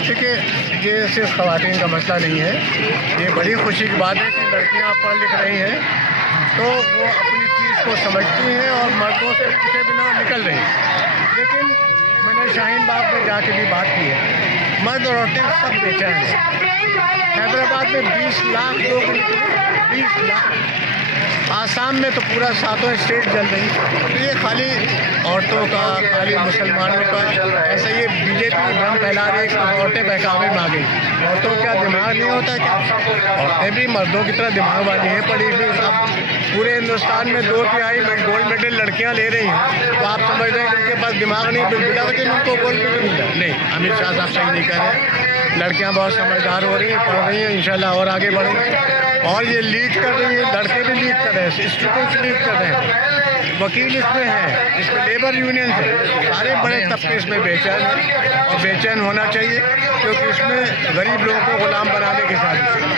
देखिए, ये सिर्फ ख़वातीन का मसला नहीं है, ये बड़ी खुशी की बात है कि लड़कियां पढ़ लिख रही हैं तो वो अपनी चीज़ को समझती हैं और मर्दों से पूछे बिना निकल रही हैं। लेकिन मैंने शाहीन बाग में जाके भी बात की है, मर्द और औरतें सब बेचैन हैं। हैदराबाद में 20 लाख लोग निकले, 20 लाख। आसाम में तो पूरा 7 स्टेट जल रही। तो ये खाली औरतों का, खाली मुसलमानों का, ऐसा ये बीजेपी भ्रम फैला रही है कि औरतें बहकावे में आ गई। औरतों का दिमाग नहीं होता क्या? औरतें भी मर्दों की तरह दिमाग वाली हैं, पढ़ी हुई। अब पूरे हिंदुस्तान में 2/3 गोल्ड मेडल लड़कियां ले रही हैं, तो आप समझ रहे हैं कि उनके पास दिमाग नहीं, बिला वजह उनको गोल्ड मेडल मिला नहीं। अमित शाह साहब सही नहीं कह रहे। लड़कियां बहुत समझदार हो रही हैं, पढ़ रही हैं, इंशाल्लाह और आगे बढ़ेंगी। और ये लीड कर रही है, लड़के भी लीड कर रहे हैं, स्टूडेंट्स लीड कर रहे हैं, वकील इसमें हैं, इसमें लेबर यूनियन है, सारे बड़े तबके इसमें बेचैन हैं और बेचैन होना चाहिए, क्योंकि इसमें गरीब लोगों को गुलाम बनाने की साजिश है।